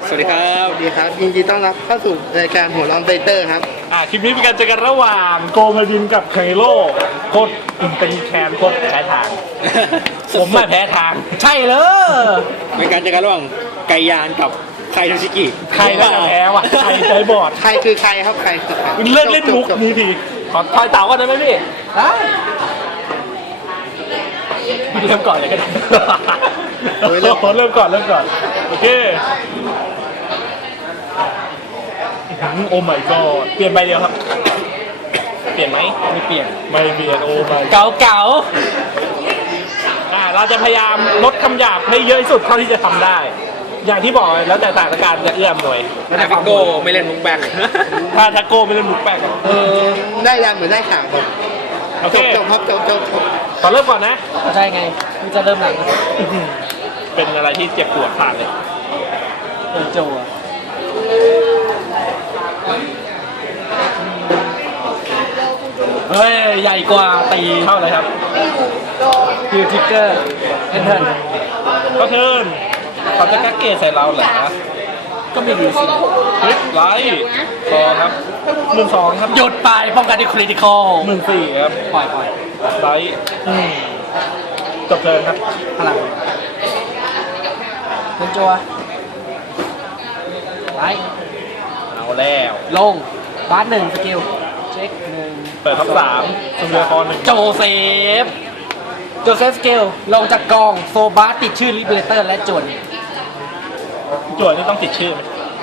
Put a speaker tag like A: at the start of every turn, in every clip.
A: สวัสดีครับ
B: สวัสดีครับยินดีต้อนรับเข้าสู่รายการหัวร้อนไบเตอร์ครับ
C: คลิปนี้เป็นการเจอกันระหว่างโกมาดินกับไคโร่โคตรเป็นแคนโคตรใช้ทาง ผมไม่แพ้ทาง ใช่เลย
A: เป็นการเจอกันระหว่างไกยานกับไคโทชิกิ
C: ใครน่าจะแพ้วะใครใจบอด
B: ใครคือใครครับใครคือใคร
C: เลิกเล่นมุก
B: จบ
C: นี้ทีขอทอยเต่ากันได้ไหมพี่ได้เริ่มก่อนเลยกันเริ่มก่อนเริ่มก่อนโอเคโอ้ my god เปลี่ยนใบเดียวครับเปลี่ยนไหมไม่เปลี่ยนโอ้ my
D: เก่า
C: เราจะพยายามลดคำหยาบให้เยอะที่สุดเท่าที่จะทำได้ อย่างที่บอกแล้วแต่สถานการณ์จะเอื้อมหน่วย
A: แต่ฟิโก้ไม่เล่นมุกแบก
C: ถ้าทักโก้ไม่เล่นมุกแปลกอะ
B: ได้ดำเหมือนได้ข่าวครับ
C: โอเค
B: จบครับจบ
C: ขอเริ่มก่อนนะ
D: ๆใช่ไงมันจะเริ่มหลัง
C: เป็นอะไรที่เจ็บปวดผ่านเลย
D: เป็นโจอะเฮ้ย ใหญ่กว่าตี
C: เท่าไหร่ครับ
D: คิวทิกเกอร์เอนเทอร์
C: ก็เทิร์นเขาจะกักเกตใส่เราเหรอ
D: ก็ไม่รู้สิ
C: คลิปไลท์คอครับ12ครับ
D: หยุดไปป้องกันด้วยคริติคอล
C: 14ครับ
D: ปล่อย
C: ไลท์จบเทิร์นครับ
D: พลังเป็นจัวไลท์
C: เอาแล้ว
D: ลงบาสหนึ่งสกิลเช็คหนึ่ง
C: เปิดทับ3สมุนคอ1
D: โจเซฟสกิลลงจากกองโซบาสติดชื่อลิเบเลเตอร์และจวน
C: จวดนี่ต้องติดชื่อไหม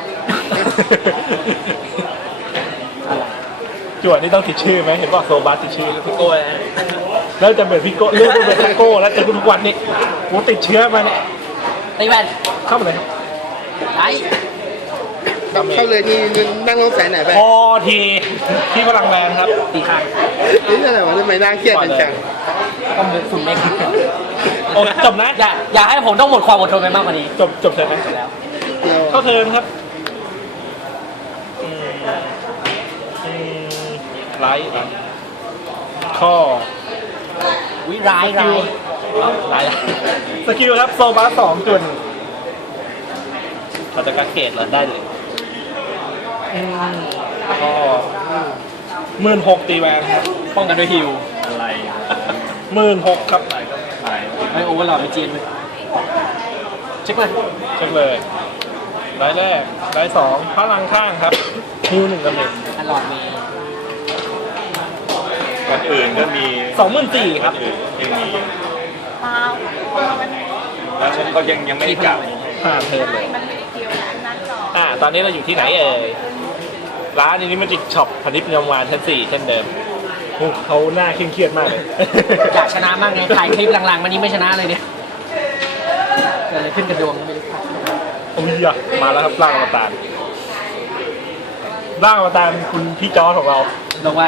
C: จวดนี่ต้องติดชื่อไหมเห็นว่าโซบาสติดชื่อแล้วพี่โก้แล้วจะเหมือนพี่โก้เรื่องเหมือนพี่โก้แล้วจะทุกวันนี้กูติดเชื้อมาเนี่ย
D: ตีแวน
C: เข้ามาเลยครับ
D: ไลท์
B: เข้าเลยนี่นั่งรถสายไหนไป
C: พอทีที่พลังแรงครับ
D: ตีข้าง
B: นี่อะไรวะทำไมน่าเครียดจัง
D: ต้องเป็นฝุ่นเมฆ
C: โอ้จบนะ
D: อย่าให้ผมต้องหมดความอดทนไปมากกว่านี้
C: จบเสร็จนะ
D: แล้ว
C: เข้าเทิร์นครับไลท์ข้อ
D: วิร้ายร้ายร้าย
C: สกิลครับโซบา2จุดเราจะกักเกตเหรอได้เลยก็16,000ตีแวนครับ
D: ป้องกันด้วยฮิว
C: อะไร16,000ครับ
D: ไอโอเวอร์หลอดไปจีนเลยเช็คเลย
C: เช็คเลยได้แรกได้2พลังข้างครับฮิว1กับ
D: อันหลอดมี
E: วันอื่นก็มี
C: 1 24,000ครับ
E: อื่นยังมีแล้วฉันก็ยังไม่ได้กลับ
C: ผ่านเทิร์นเลยตอนนี้เราอยู่ที่ไหนเอ่ยร้านนี้มันจิกช็อปพนิชยมวานชั้น4เช่นเดิมโอ้เขาหน้าเครียดมากเลย
D: อยากชนะมากไงถ่ายคลิปหลังๆมานี้ไม่ชนะเลยเนี่ยเกิดอะไรขึ้นกับดวงไม่รู้
C: โอ้ยอะมาแล้วครับร่างอวตารคุณพี่จอร์จของเรา
D: ลงไป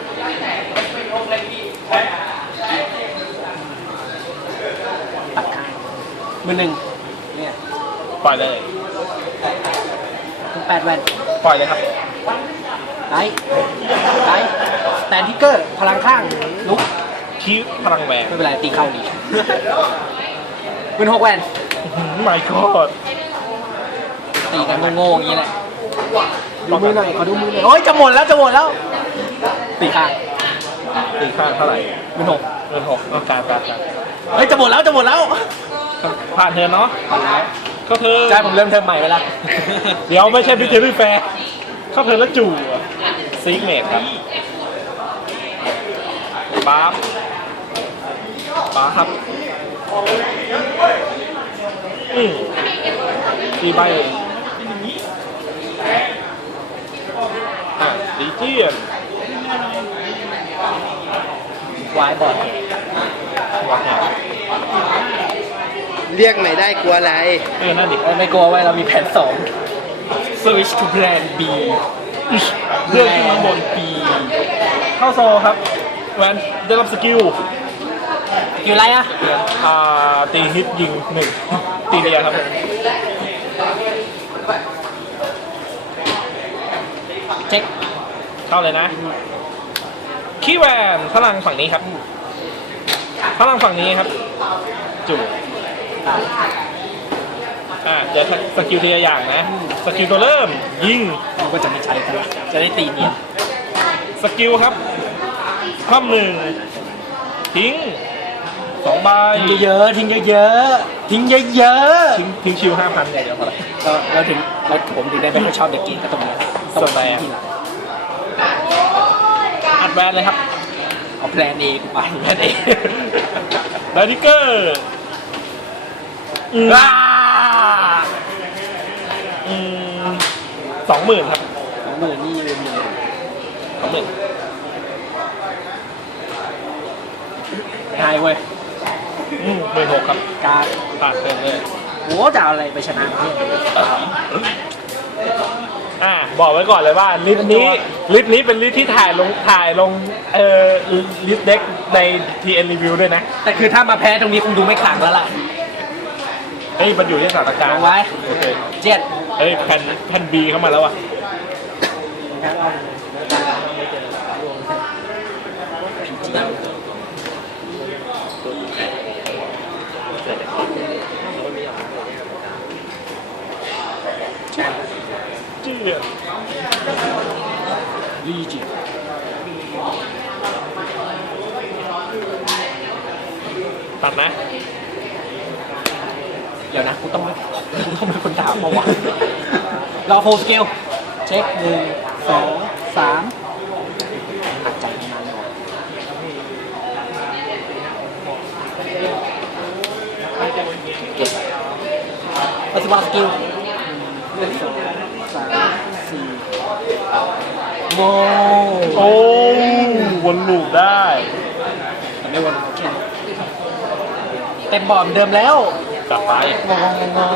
D: ตัดขามือหนึ่งเนี่ย
C: ปล่อยเลย
D: คุณ8 แวน
C: ปล่อยเลยครับ
D: ไลท์สแตนทิกเกอร์พลังข้างลุก
C: คีบพลังแหวน
D: ไม่เป็นไรตีเข้าดีมือ6 แวน
C: ไม่ก็
D: ตีกันโง่ๆอย่างนี้แหละดูมือหน่อยขอดูมือหน่อยโอ้ยจะหมดแล้วตีข้าง
C: ตีค่าเท่าไหร่
D: มือ6
C: เงิน6ต้องการ
D: เฮ้ยจะหมดแล้ว
C: ผ่านเทิร์นเนาะเข้าเทิร์น
D: ใช่ผมเริ่มเทอมใหม่ไปแล้ว
C: เดี๋ยวไม่ใช่พิเทอร์แฟร์เข้าเทิร์นแล้วจู่ซีกเมกครับป๊าบครับตีใบตีเจียน
D: วายบอด
C: วัดเนี่ย
B: เรียกไม่ได้กลัวอะไร
C: นั่นดิ
D: ไม่กลัวไว้เรามีแผน2 Switch to Plan B
C: เรื่องที่มันบน
D: B
C: เข้าโซครับแวนได้รับสกิล
D: อยู่ไรอะ
C: ตีฮิตยิง1ตีเดียครับ
D: เช็ค
C: เข้าเลยนะคีแวนพลังฝั่งนี้ครับพลังฝั่งนี้ครับจู่เดี๋ยวสกิลทีละอย่างนะ สกิลตัวเริ่มยิง
D: มันก็จะไม่ใช้กันจะได้ตีเนียน
C: สกิลครับคว่ำหนึ่งทิ้ง2 ใบ
D: ทิ้งเยอะๆทิ้งเยอะๆทิ้งเยอะ
C: ทิ้งชิว5,000เนี่ยเดี๋ยวพอละ
D: ๆเราผมถึงได้ไม่ค่อยชอบเด็กกีนก็ตรงนี้ต้องไปทีหลัง
C: อัดแวนเลยครับ
D: เอาแพลนเองไปแพลนเอง
C: ไดทิกเกอร์20,000ครับ
D: 20,000นี่ยืนอยู่
C: 20,000
D: ง่ายเว้ย
C: 16,000ครับ
D: การ
C: ผ่านเลย
D: โอ้จะเอาอะไรไปชนะเนี่ย
C: บอกไว้ก่อนเลยว่าลิสต์นี้เป็นลิสต์ที่ถ่ายลงลิสต์เด็กใน TN Review ด้วยนะ
D: แต่คือถ้ามาแพ้ตรงนี้คงดูไม่ขลังแล้วล่ะ
C: เฮ้ยมันอยู่ที่สถานการณ์
D: เอาไว้
C: โอเค
D: 7
C: เฮ้ยแผ่น B เข้ามาแล้วอ่ะชื่อ
D: ลีจิ
C: ตัดนะ
D: เดี๋ยวนะกูต้องเป็นคนถามมาวะรอโฟสเกลเช็ค1 2 3ตัดใจขนาดนี้เก็บปัจจุบันสกิล1 2 3 4โว้
C: โอ้วนลูปได้
D: แต่ไม่วนโอเคเต็มบอร์ดเดิมแล้ว
C: กลับไป
D: งง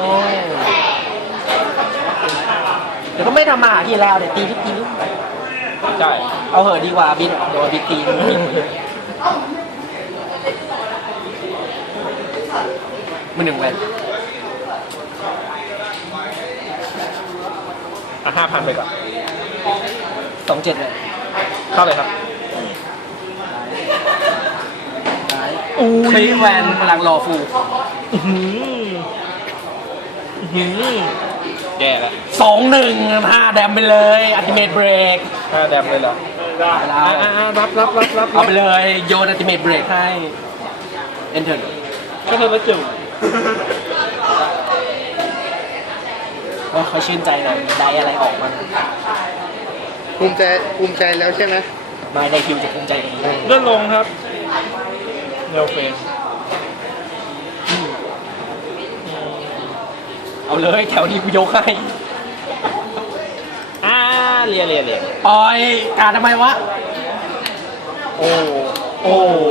D: เดี๋ยวก็ไม่ทำมาหาที่แล้วเดี๋ยวตีที่ตีนิด
C: ใช่
D: เอาเหอะดีกว่าบินโดนบินตีมือหนึ่งเว้น
C: 5,000ไปก่อน
D: 27เลย
C: เข้าเลยครับ
D: คลีแวนพลังรอฟู
C: แย่แล้ว
D: 2-1 5 แดมไปเลยอัลติเมทเบรก
C: 5 แดมเลยเหรอ
D: ได้แล้ว
C: รับ
D: เอาไปเลยโยนอัลติเมทเบรกให้เอนเทอร์
C: ก็เธอแล้วจึง
D: ว่าเขาชื่นใจหน่อยได้อะไรออกมา
B: ภูมิใจแล้วใช่ไหม
D: ไม่ได้คิวจะภูมิใจตรงนี้
C: เลื่อนลงครับเนลเฟน
D: เอาเลยแถวนี้กูยกให้
C: เรีย
D: ปล่อยการทำไมวะ
C: โอ้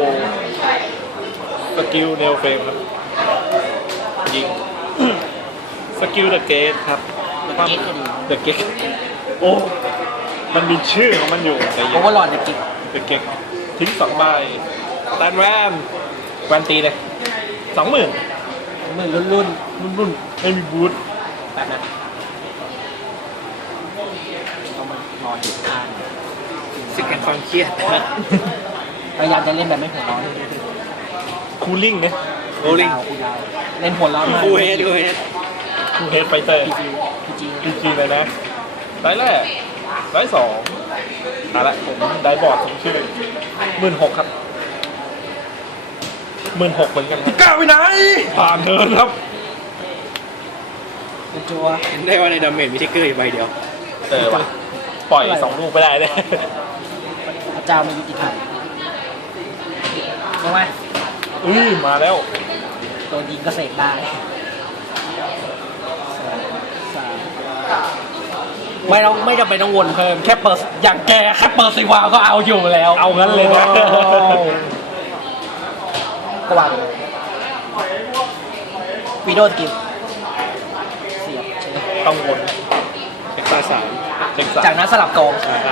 C: สกิลเนลเฟนครับยิงสกิลเดอะเกตครับเดอะเกตโอ้มันมีชื่อของมันอยู่แต่
D: โอ
C: ยัง
D: เวอร์ลอดจะกิน
C: เดอะเกตทิ้ง2 ใบตันแวนตีเลย 20,000
D: มือรุ่น
C: ไม่มีบูท
D: แบบนั้นต้องมารอเด็ดทาง
B: สึกแห่งความเครียด
D: พยายามจะเล่นแบบไม่หัวร้อน
C: คูลิ่งเนี่ย
B: โรลลิง
D: คูดาวเล่นหัวร้อนมาก
B: คูเฮด
C: คูเฮดไฟเตอร์
D: พีจี
C: จริงๆเลยนะได้แรกได้2เอาละผมได้บอร์ดสมชื่อ16,000ครับ16,000เหมือนกันก้าวไปไหนผ่านเดินครับ
D: เป็นจัว
B: เห็นได้ว่าในดาเมจมีทิกเกอร์อยู่ใบเดียว
C: ว่ะปล่อย2 ลูกไปได้เลย
D: พระเจ้าไม่ยุติธรรมลงไหม
C: มาแล้ว
D: ตัวยิงก็เสกได้ไม่จำเป็นต้องวนเพิ่มแค่เปิดอย่างแกแค่เปิดซีวาก็เอาอยู่แล้ว
C: เอางั้นเลยนะ
D: ก็วางวีโดสกิลเสียบใช่ไหม
C: ต้องวน
B: เอ็กซ์ตร้า3
C: เช็คสาม
D: จากนั้นสลับกอง
C: ได้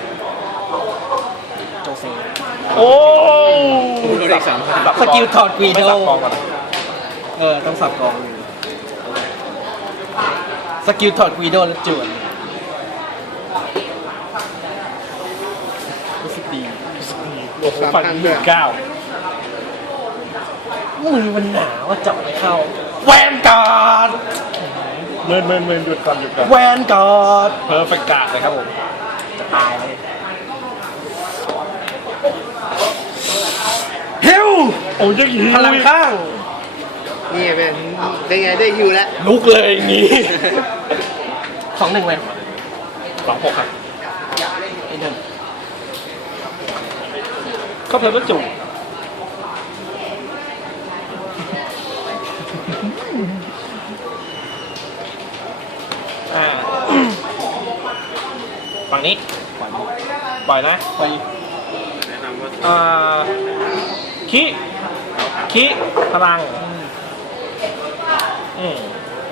D: โจเซ
C: โอ้
B: โดนอีก3,000
D: สกิลถอดกรีโด
C: ไม่สับกองก่อนนะ
D: ต้องสับกองอยู่สกิลถอดกรีโดแล้วจวนรู้สึกดี
C: โอ้โหฟัน19,000
D: มือมันหนาว่าจับไม่เข้าแวนการ์ด
C: เมินหยุดก่อนหยุดก่อน
D: แวนการ์ด
C: เพอร์เฟกต์การ์ดเลยครับผม
D: จะตายเลยเฮล
C: โอ้ยยังหิว
D: พลังข้าง
B: นี่เป็นได้ไงได้ฮิวแล้ว
C: ลุกเลยอย่างงี้
D: 2-1เลย
C: 2-6ครับ
D: ไอ้หนึ่ง
C: ก็เพอร์เฟกต์จุ่มฝั่งนี้ปล่อยนะ
D: ไป
C: อ่าคิพลังอืม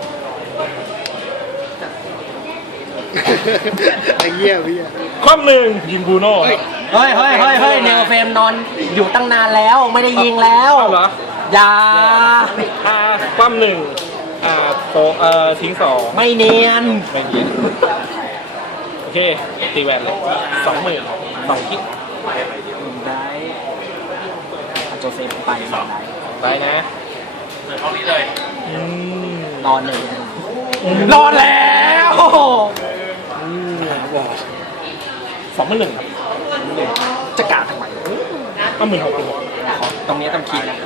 B: ไอ้เหี้ยพี่
C: ข้อหนึ่งยิงบูโน่ครับ
D: เฮ้ยเนวเฟรมนอนอยู่ตั้งนานแล้วไม่ได้ยิงแล้ว
C: เอาเหรอ
D: อย่า
C: ความหนึ่งโตทิ้ง2
D: ไม่เนียน
C: ไม่เย็นโอเคตีแวนเลย20,000 2คิด
D: ได้โจเซฟไปได้
C: ไปนะ
D: นอนเลยนอนแล้ว
C: 21,000ครับ
D: จะกาดทำไม
C: 16,000
D: ตรงนี้ต้องคิดนะ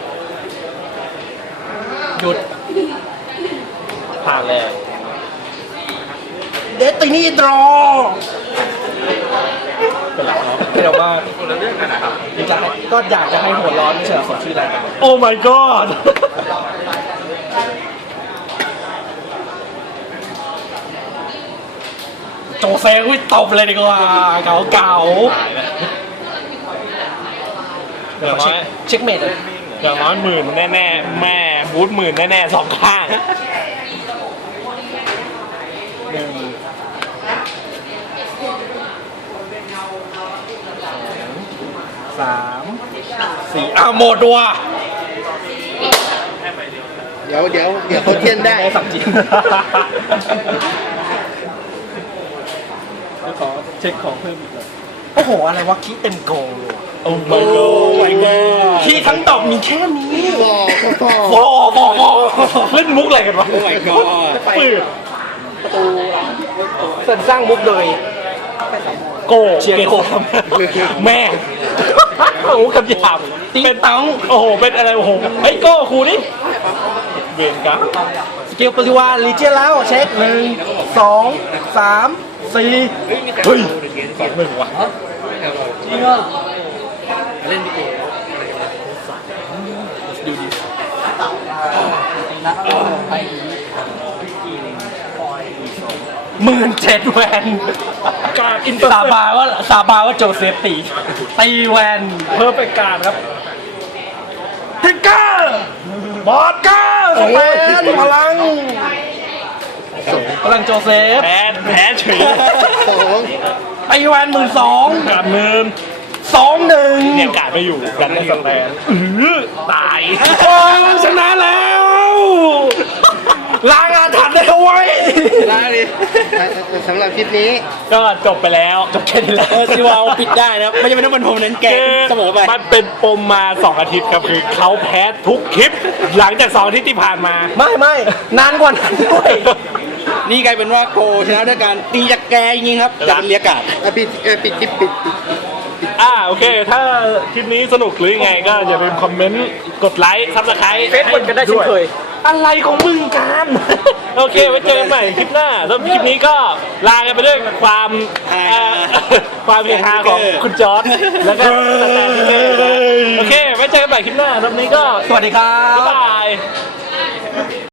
D: หยุด
C: ผ่านแล้ว
D: เดตินี่ดรอ
C: เป็นหลักเนาะ
D: เดี๋ยวว่าก็อยากจะให้หัวร้อนไม่ใช่เหรอสดชื่ออะไรกัน
C: โอ้ my god
D: โจเซฟตบเลยดีกว่าเก่า
C: อย่างน้อย
D: เช็คเมทเลย
C: อย่างน้อย10,000แน่ๆแม่บูท10,000แน่ๆ2ข้าง
D: 3-4หมดว่ะ
B: เดี๋ยวเขาเทียนได้
D: ได้สับจริงแล้วขอเช็คของเพิ่มอีกเลยโอ้โหอะไรวะคีเต็มโกล
C: โอ้ my god
D: คีทั้งดอกมีแค่นี้
B: พ่อ
C: เล่นมุกอะไรกันวะ
A: โอ้ my god
C: ปืด
D: เสริมสร้างมุกโดย
C: โก
D: เชียร์โก
C: แม่โอ้คำหยาบ
D: ติ๊งตัง
C: โอ้โหเป็นอะไรโอ้โหเฮ้ยโก้ครูนี่เวรกรรม
D: สกิลปฏิวัติลีเจียนแล้วเช็ค1 2 3 4
C: เฮ้ย2-1ว่ะ
D: จริงอ่ะ
C: ดูดิ
D: 17,000 แวน
C: การอินเตอร์
D: สาบานว่าโจเซฟตีแวน
C: เพอร์เฟกต์การครับทิกเกอร์บอสเกอร์
D: แวนพลังโจเซฟ
C: แพ้เฉย
B: 2
D: แวน12,000
C: การเนิน
D: 2-1
C: เนี่ยการไม่อยู่ดันได้สแตนตาย
D: โอ้ชนะแล้วล้างอาถรรพ์ได้เอาไว้
B: ได้ดิสำหรับคลิปนี้
C: ก็จบไปแล้ว
D: จบแค่นี้แหละ
A: ซิวาปิดได้นะไม่จำเป็นต้องเป็นผมนั้นแกเสมอไป
C: มันเป็นปมมา2 อาทิตย์ครับคือเขาแพ้ทุกคลิป หลังจาก2 อาทิตย์ที่ผ่านมา
D: ไม่นานกว่านั้นด้วย
A: นี่กลายเป็นว่าโกชนะด้วยการตีจากแกจริงๆครับแต่เป็นเรียกการ์ด
B: ปิดคลิปปิด
C: โอเค ถ้าคลิปนี้สนุกหรือยังไงก็อย่าลืมคอมเมนต์กดไลค์ซับสไครต์
D: เฟซบุ๊กกันได้เช่นเคย
C: อะไรของมึงกัน โอเค ไว้เจอกันใหม่คลิปหน้าแล้วคลิปนี้ก็ลากันไปด้วยความความเฮฮาของคุณจอร์ดแล้วก็สแตนเกอร์โอเค ไว้เจอกันใหม่คลิปหน้าแล้วนี้ก็
D: สวัสดีครับ
C: บ๊ายบาย